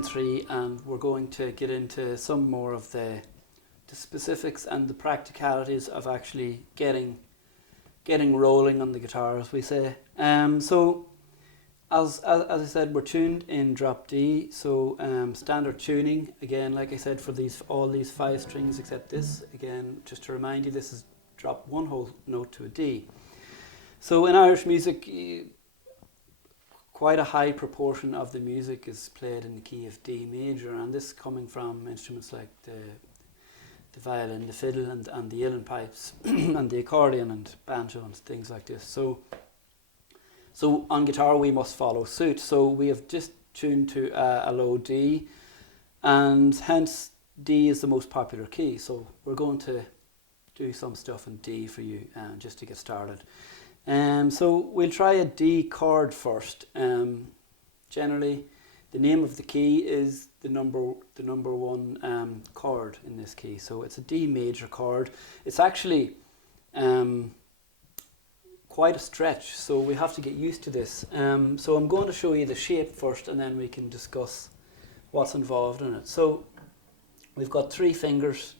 lesson 3, and we're going to get into some more of the specifics and the practicalities of actually getting rolling on the guitar, as we say. So as I said, we're tuned in drop D, so standard tuning, again, like I said, for all these 5 strings except this. Again, just to remind you, this is drop 1 whole note to a D. So in Irish music, quite a high proportion of the music is played in the key of D major, and this coming from instruments like the violin, the fiddle, and the uilleann pipes, and the accordion and banjo and things like this. So on guitar we must follow suit. So we have just tuned to a low D, and hence D is the most popular key. So we're going to do some stuff in D for you just to get started. So we'll try a D chord first. Generally, the name of the key is the number 1 chord in this key. So it's a D major chord. It's actually quite a stretch, so we have to get used to this. So I'm going to show you the shape first, and then we can discuss what's involved in it. So we've got 3 fingers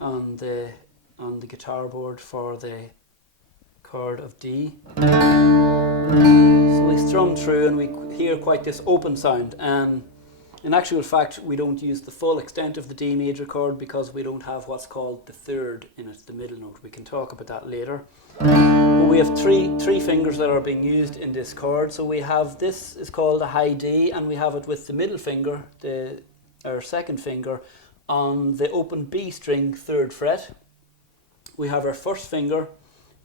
on the guitar board for the chord of D. So we strum through and we hear quite this open sound. In actual fact, we don't use the full extent of the D major chord because we don't have what's called the 3rd in it, the middle note. We can talk about that later. But we have three fingers that are being used in this chord. So we have, this is called a high D, and we have it with the middle finger, our 2nd finger, on the open B string 3rd fret. We have our 1st finger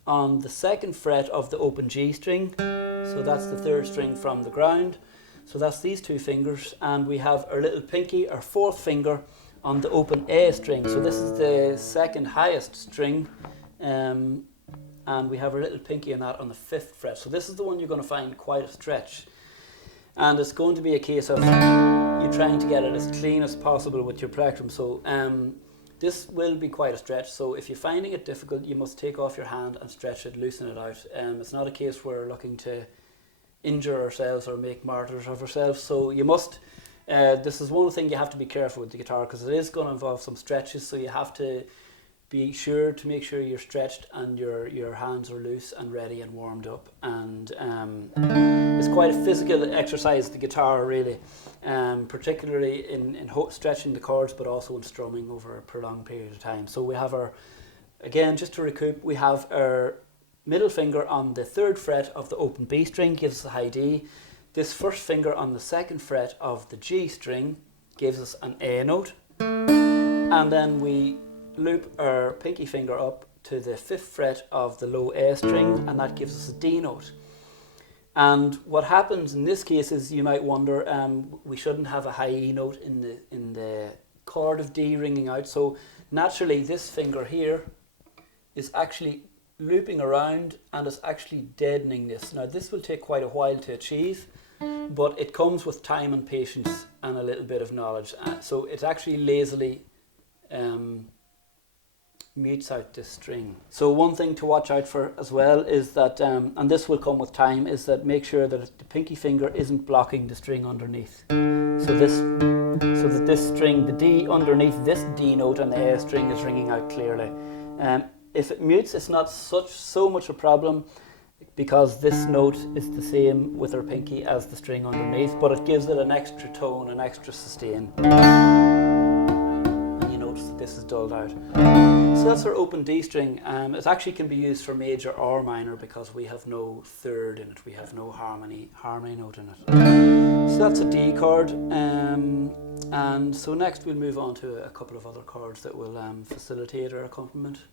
on the 2nd fret of the open G string, so that's the 3rd string from the ground. So that's these 2 fingers, and we have our little pinky, our 4th finger, on the open A string. So this is the 2nd highest string, and we have our little pinky on that on the 5th fret. So this is the one you're going to find quite a stretch, and it's going to be a case of you trying to get it as clean as possible with your plectrum. So this will be quite a stretch, so if you're finding it difficult, you must take off your hand and stretch it, loosen it out. It's not a case where we're looking to injure ourselves or make martyrs of ourselves, so you must, this is one thing you have to be careful with the guitar, because it is going to involve some stretches, so you have to be sure to make sure you're stretched and your hands are loose and ready and warmed up. And it's quite a physical exercise, the guitar, really, particularly in stretching the chords, but also in strumming over a prolonged period of time. So we have our, again, just to recoup, we have our middle finger on the 3rd fret of the open B string, gives us a high D. This 1st finger on the 2nd fret of the G string gives us an A note. And then we loop our pinky finger up to the 5th fret of the low A string, and that gives us a D note. And what happens in this case is, you might wonder, we shouldn't have a high E note in the chord of D ringing out. So naturally this finger here is actually looping around and is actually deadening this. Now this will take quite a while to achieve, but it comes with time and patience and a little bit of knowledge. So it actually lazily mutes out this string. So one thing to watch out for as well is that, and this will come with time, is that make sure that the pinky finger isn't blocking the string underneath. So that this string, the D underneath this D note on the A string, is ringing out clearly. If it mutes, it's not so much a problem, because this note is the same with our pinky as the string underneath, but it gives it an extra tone, an extra sustain. This is dulled out. So that's our open D string. It actually can be used for major or minor because we have no 3rd in it. We have no harmony note in it. So that's a D chord. And so next we'll move on to a couple of other chords that will facilitate our accompaniment.